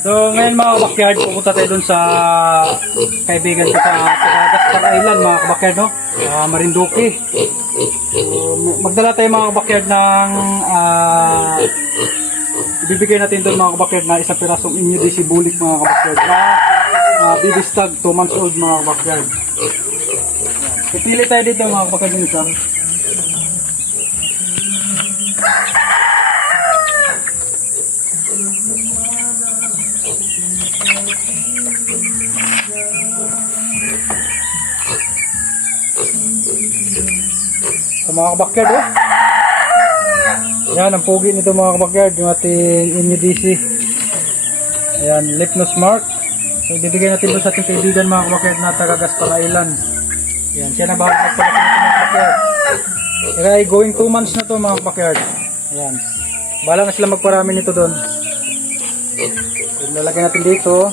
So ngayon mga kabakyard, pupunta tayo dun sa kaibigan ko sa Gaspar Island mga kabakyard, no? Marinduque. So, magdala tayo mga kabakyard ng ibibigay natin doon mga kabakyard na isang pirasong immudicy bulik mga kabakyard na baby stag 2 months old mga kabakyard. Pipili tayo dito mga kabakyard ng isa. So mga kabakyard, oh. Yan ang pugi nito mga kabakyard, yung ating immudicy. Ayan, Lypnos mark. So ibibigay natin doon sa ating kaibigan mga kabakyard na taga Gaspar Island. Yan, siya na bahala magpalaki nito mga kabakyard. Kaya going 2 months na to mga kabakyard. Ayan, bahala na sila magparami nito doon. So, lalagyan natin dito.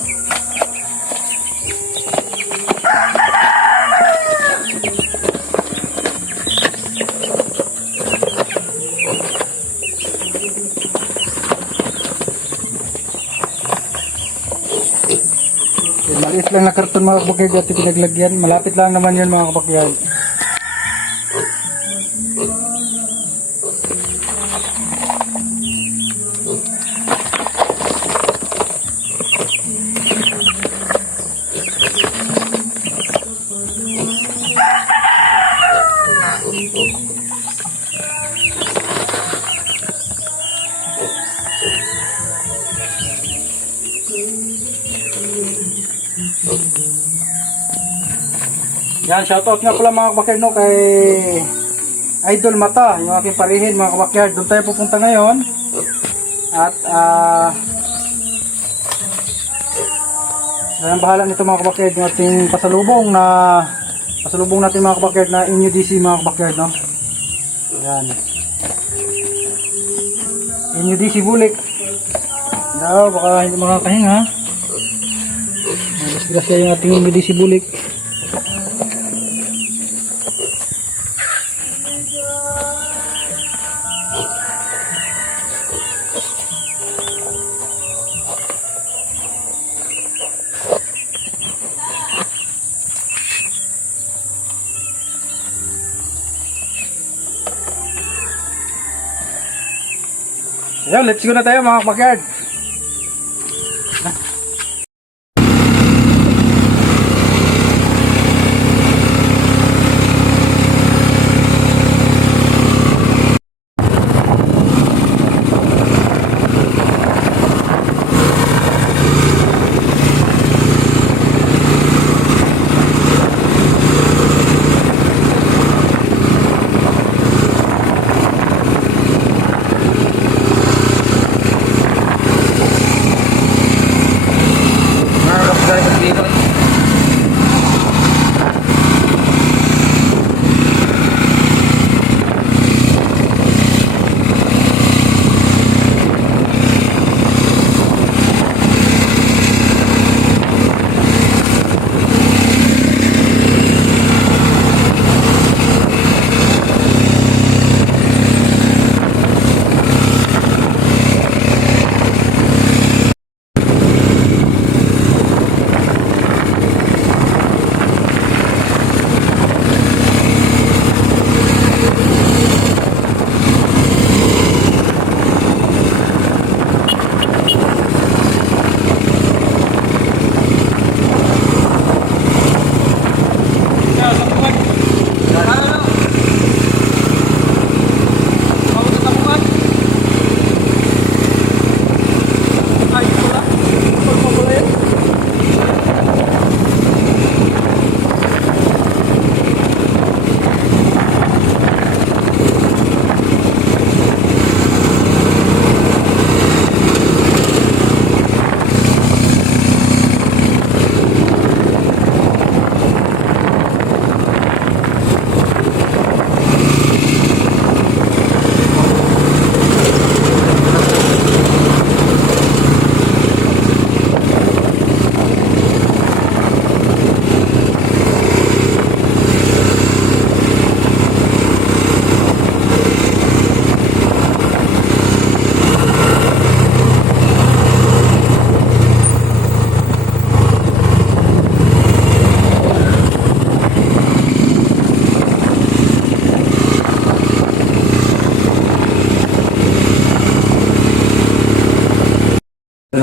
Maliit lang na karton mga kabakyard at pinaglagyan. Malapit lang naman yun mga kabakyard. Yan, shoutout nga pala mga kabakyard, no, kay Idol Mata, yung aking parihin mga kabakyard. Doon tayo pupunta ngayon. At ang bahala nito mga kabakyard, yung ating pasalubong natin mga kabakyard na immudicy mga kabakyard, no. Yan, immudicy bulik daw, baka hindi makakahinga. Disgrasya yung ating immudicy bulik. Ayan, let's go na tayo mga kabakyard.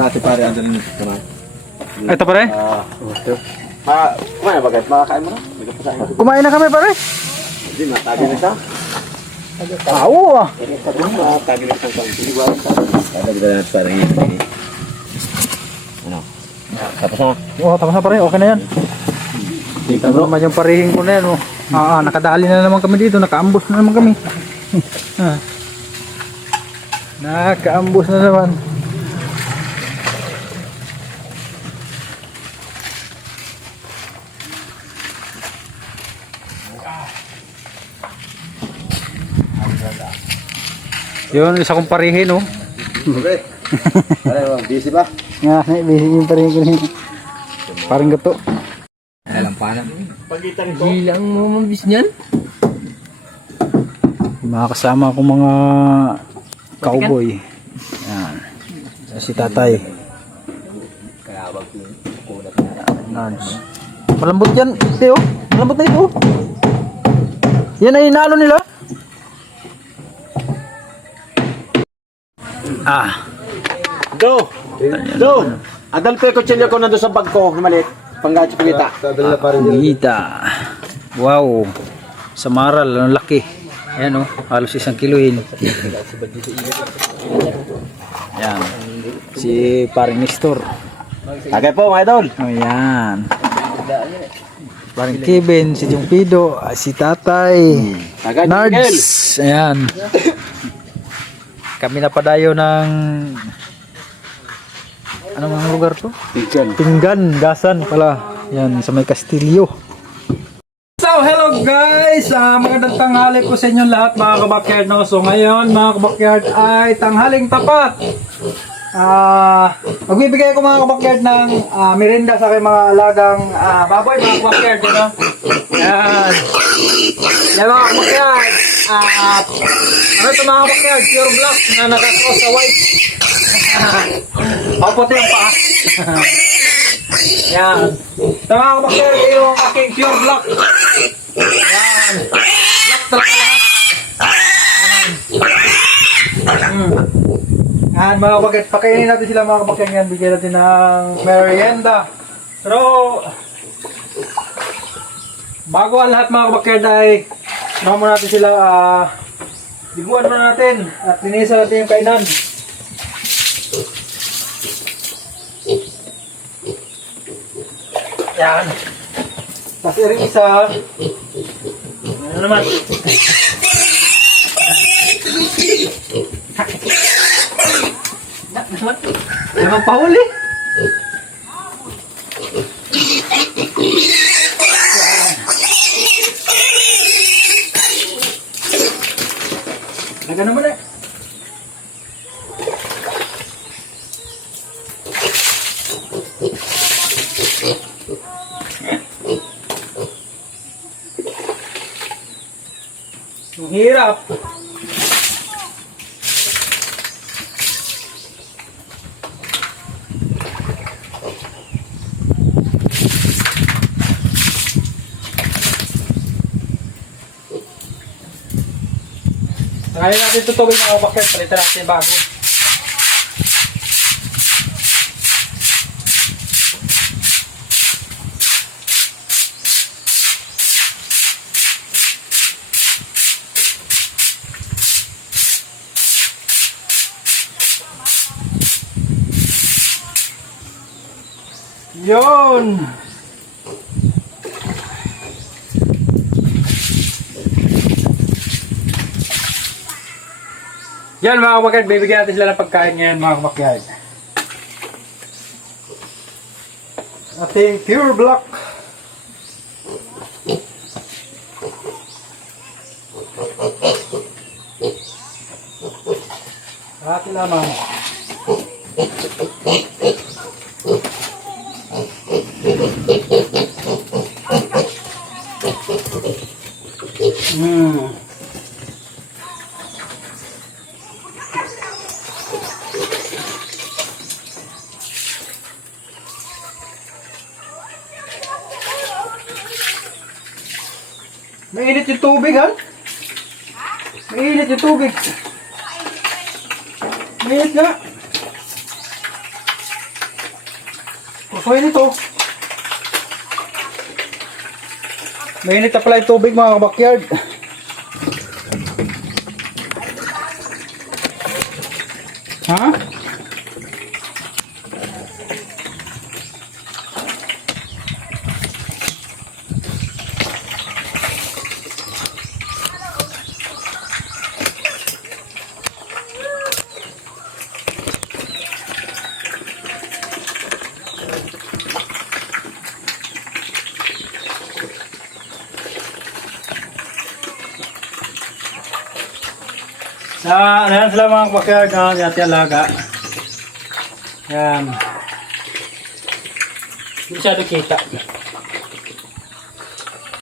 natin pare, andun nito naman. Ito pare? Kumain na ba guys? Makakain mo na? Kumain na kami pare. Hindi, matagi na siya. Oo ah. Matagi na siya sa piliwan. Dadagdagan natin parang yun. Ano? Tapos na. Oo, tapos na pare. Okay na yan. Kita mo naman yung parihing ko na yan. Oh. Nakadali na naman kami dito. Nakaambos na naman kami. Nakaambos na naman. Yun, isa kong parihin, oh. Okay. Ano, busy ba? Nga, busy yung parihin ko rin. Parang gato. Alam pa na. Gilang mo mabis niyan? Yung mga kasama kong mga cowboy. Yan. Si tatay. Nans. Malambot yan. Ito, oh. Malambot na ito, oh. Yan ay inalo nila. Go! Go! Adal pa yung kutsilyo ko nandun sa bag ko na maliit. Panggatsi pagkita. Kita. Wow. Sa maral, ang laki. Ayan, oh. Halos 1 kiloin. Yan. Si paring Nestor. Tagay po mga idol. Ayan. Paring Kevin, si Jungpido, si tatay. Tagay Nards. Ayan. Kami na padayo ng ano mga lugar to? Pinggan, Gasan pala. Yan, sa may Castillo. So, hello guys! Magandang tanghali po sa inyo lahat mga kabakyard. No? So, ngayon mga kabakyard ay tanghaling tapat. Magbibigay ko mga kabakyard ng merinda sa aking mga alagang baboy mga kabakyard. You know? Yan. Yan mga kabakyard. Ano ito mga kabakyard? Pure black na nakakross sa white. Maputi ang paa. Yan. Ito mga kabakyard yung aking pure black. Yan. Black talaga lahat. Yan mga kabakyard. Pakainin natin sila mga kabakyard. Yan. Bigyan natin ng merienda. Pero bago ang lahat mga kabakyard ay naman muna natin sila liguan muna natin at linisan natin yung kainan. Yan. Tapos yung isa ano naman naman pahuli. Laga naman eh. Ang hirap. Ngayon natin tutubig mga kabakyard. Palitan natin yung bago. Yun! Yan mga kabakyard, bibigyan natin sila ng pagkain ngayon mga kabakyard. Ating pure black. Hati lamang. Mainit yung tubig, ha? Mainit yung tubig. Mainit nga. Apoy nito. Mainit na pala yung tubig mga kabakyard. Ha? Ayan sila mga kabakyard na ating alaga. Yan. Hindi masyado kita.